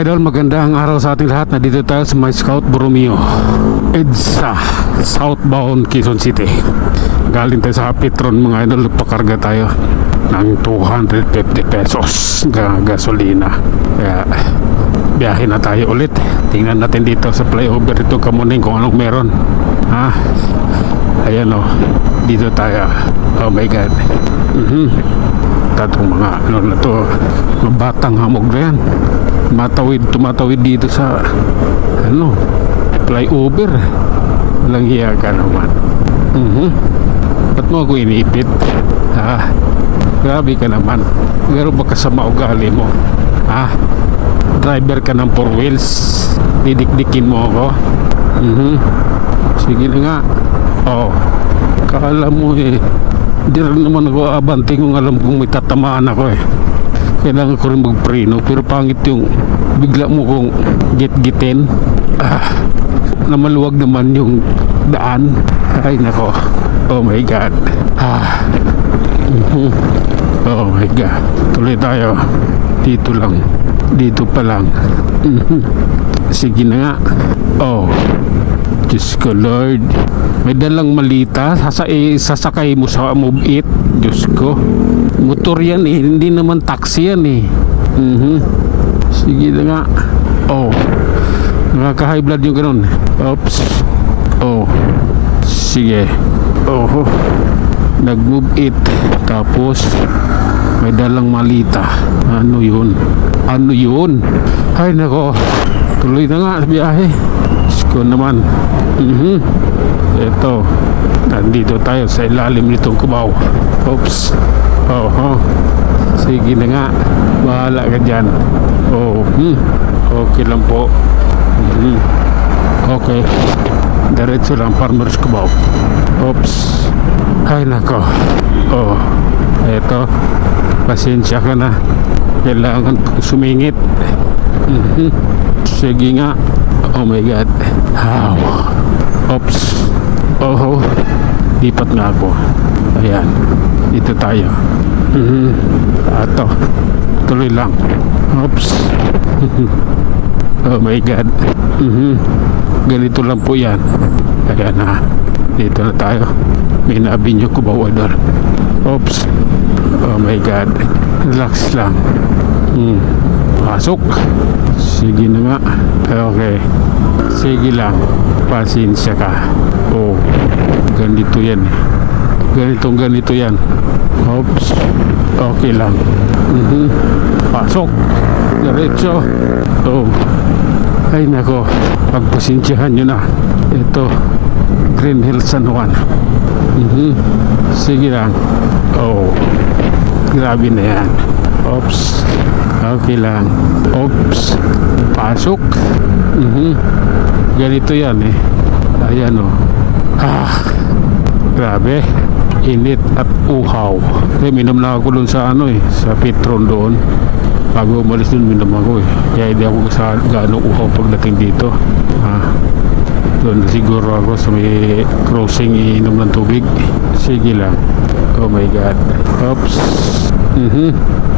mga idol, magandang araw sa ating lahat. Nandito tayo sa My Scout Borromeo, EDSA, southbound Quezon City. Galing tayo sa Petron mga idol. Pakarga tayo ng 250 pesos gasolina. Kaya biyahe na tayo ulit. Tingnan natin dito sa flyover ito Kamuning kung anong meron. Ayan o, dito tayo. Oh my god. Tatong mga ano na to, mga batang hamog na yan. Tumatawid dito sa ano, flyover. Walang hiya ka naman. Ba't mo ako iniipit? Grabe ka naman. Gano'n ba kasama ugali mo? Driver ka ng 4 wheels, didikdikin mo ako. Sige na nga. Kala mo hindi rin naman ako abante kung alam kong may tatamaan ako Kailangan ko rin magpreno, pero pangit yung bigla mo kong git-gitin na maluwag naman yung daan. Ay nako, oh my god. Oh my god. Tuloy tayo. Dito lang, dito pa lang. Sige na nga. Diyos ko Lord, may dalang malita. Sasakay mo sa Move It. Diyos ko, motor yan hindi naman taxi yan Sige na nga. Nakaka-high blood yung ganun. Oops. Sige. Nag-Move It. Tapos may dalang malita. Ano yun? Ay nako, tuloy na nga sa biyahe. Ko naman. Ito, nandito tayo sa ilalim nitong kubaw. Oops. Sige na nga, bahala ka dyan. Okay lang po. Okay, diretso lang, Farmers Kubaw. Oops. Ay nako. Eto, pasensya ka na, kailangan kong sumingit. Sige nga. Oh my god. Oops. Lipat nga ako. Ayan, dito tayo. Ato, tuloy lang. Oops. Oh my god. Ganito lang po yan. Ayan na, dito na tayo. May nabinyo ko ba wador. Oops. Oh my god. Relax lang. Pasok. Sige na nga. Okay. Sige lang. Pasensya ka. Ganito yan Ganito yan. Oops. Okay lang. Pasok. Diretso. Ay nako, pagpasensyahan nyo na. Ito, Green Hills San Juan. Sige lang. Grabe na yan. Oops. Okay lang. Oops. Pasok. Ganito yan Ayan grabe. Init at uhaw. Minum na ako dun sa sa Petron doon. Bago umalis dun, minum ako Kaya hindi ako sa gaano uhaw pagdating dito. Doon siguro ako sa may crossing iinom ng tubig. Sige lang. Oh my god. Oops.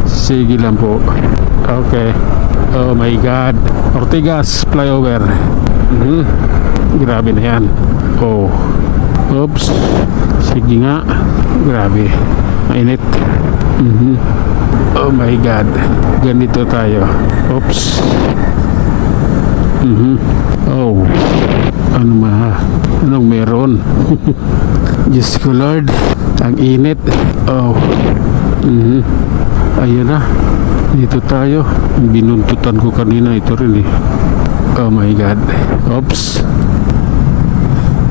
Sige lang po. Okay. Oh my god. Ortigas flyover. Grabe na yan. Oops. Sige nga. Grabe. Mainit. Oh my god. Ganito tayo. Oops. Anong meron? Diyos ko Lord, ang init. Ayan na, dito tayo. Binuntutan ko kanina, ito rin Oh my god. Oops.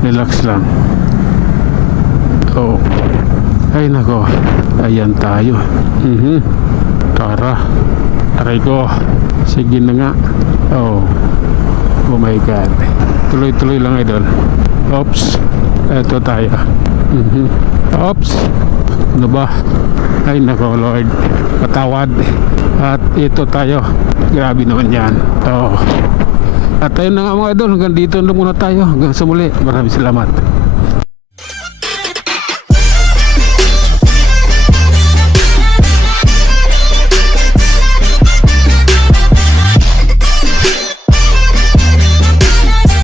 Relax lang. Ay nako, ayan tayo. Tara. Aray ko. Sige na nga. Oh my god. Tuloy-tuloy lang idol. Oops. Eto tayo. Oops. Ano ba? Ay nako Lord, patawad. At ito tayo. Grabe naman yan. At ayun na nga mga idol, hanggang dito na muna tayo. Hanggang sa muli. Maraming salamat.